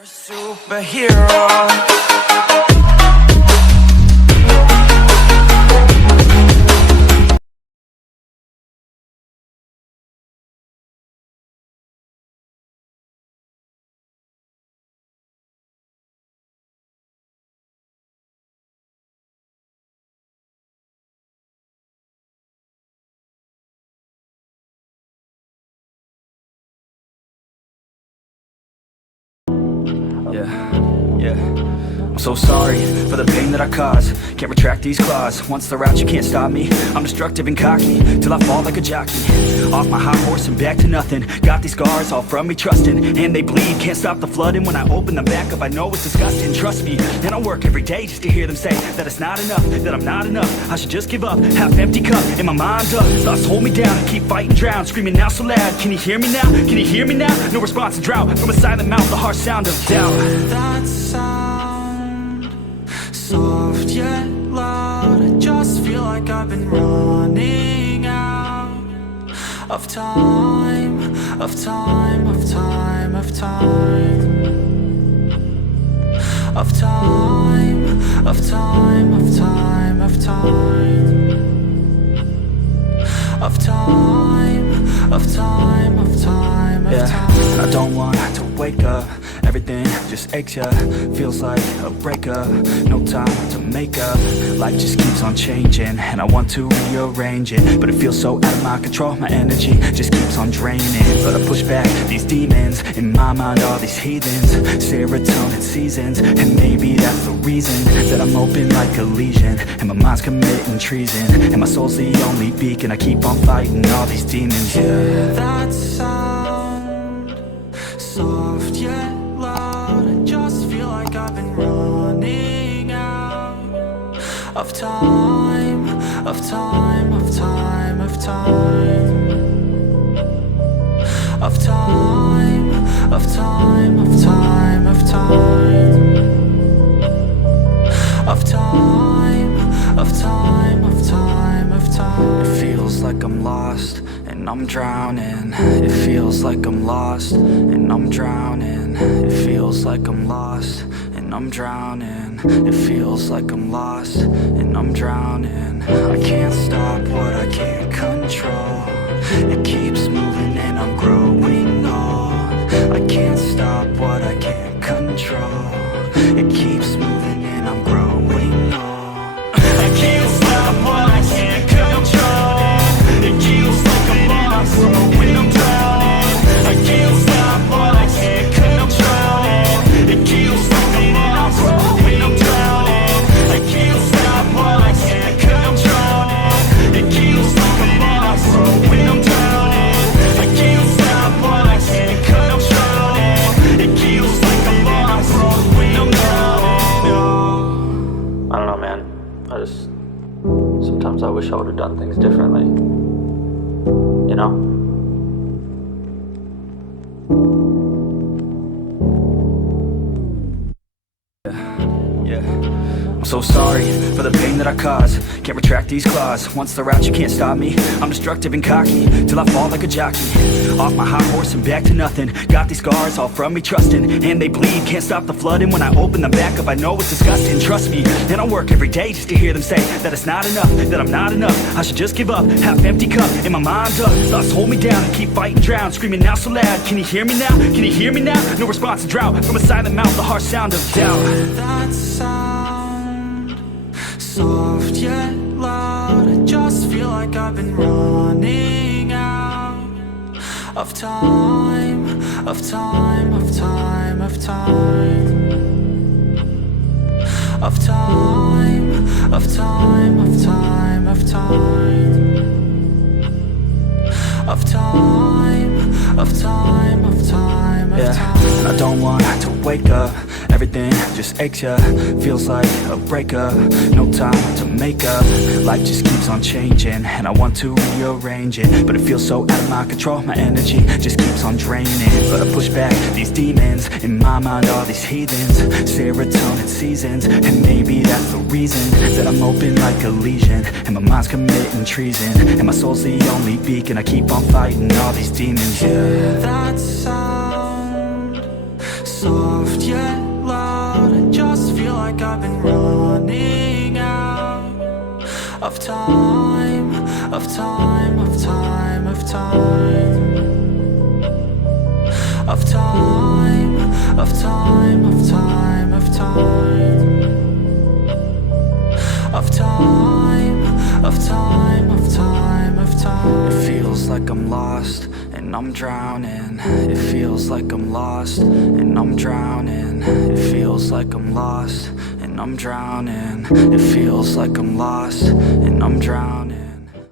Superhero. Yeah. I'm so sorry for the pain that I cause. Can't retract these claws. Once they're out, you can't stop me. I'm destructive and cocky till I fall like a jockey. Off my high horse and back to nothing. Got these scars all from me trusting, and they bleed. Can't stop the flooding. When I open them back up, I know it's disgusting. Trust me, and I work every day just to hear them say that it's not enough, that I'm not enough. I should just give up. Half empty cup in my mind's up. Thoughts hold me down and keep fighting, drown. Screaming now so loud. Can you hear me now? Can you hear me now? No response to drought. From a silent mouth, the harsh sound of doubt. That sound, soft yet loud. I just feel like I've been running out of time, of time, of time, of time, of time, of time, of time, of time, of time, of time, of time, of time. I don't want to wake up. Everything just aches ya. Feels like a breakup. No time to make up. Life just keeps on changing, and I want to rearrange it, but it feels so out of my control. My energy just keeps on draining, but I push back these demons in my mind. All these heathens, serotonin seasons, and maybe that's the reason that I'm open like a lesion, and my mind's committing treason, and my soul's the only beacon. I keep on fighting all these demons. Yeah, that sound, soft yet loud. I just feel like I've been running out of time, of time, of time, of time, of time, of time, of time, of time, of time, of time, of time, of time. It feels like I'm lost and I'm drowning. It feels like I'm lost and I'm drowning. It feels like I'm lost and I'm drowning. It feels like I'm lost and I'm drowning. I can't stop what I can't control. It keeps moving and I'm growing old. I can't stop what I can't control. It keeps moving and I'm growing old. I can't stop what I can't control. It keeps like I'm lost when I'm drowning. I can't stop what I can't control. It keeps like I'm lost when I'm drowning. I can't stop what I can't control. It keeps like I'm lost when I'm drowning. I can't stop what I can't control. It keeps like I'm lost when I'm drowning. I don't know, man. Sometimes I wish I would have done things differently. You know? I'm so sorry for the pain that I cause. Can't retract these claws. Once they're out, you can't stop me. I'm destructive and cocky till I fall like a jockey. Off my high horse and back to nothing. Got these scars all from me trusting, and they bleed. Can't stop the flooding. When I open them back up, I know it's disgusting. Trust me, and I work every day just to hear them say that it's not enough, that I'm not enough. I should just give up. Half empty cup in my mind's up. Thoughts hold me down and keep fighting, drown. Screaming now so loud. Can you hear me now? Can you hear me now? No response to drought. From a silent mouth, the harsh sound of doubt. That sound, soft yet loud. I just feel like I've been running out of time, of time, of time, of time, of time, of time, of time, of time, of time, of time, of time, of time. I don't want to wake up. Everything just aches ya. Feels like a breakup. No time to make up. Life just keeps on changing, and I want to rearrange it, but it feels so out of my control. My energy just keeps on draining, but I push back these demons in my mind. All these heathens, serotonin seasons, and maybe that's the reason that I'm open like a lesion, and my mind's committing treason, and my soul's the only beacon. I keep on fighting all these demons. Yeah, that sound, soft soft yet loud. I just feel like I've been running out of time, of time, of time, of time, of time, of time, of time, of time, of time, of time, of time, of time. It feels like I'm lost and I'm drowning. It feels like I'm lost and I'm drowning. It feels like I'm lost and I'm drowning. It feels like I'm lost and I'm drowning.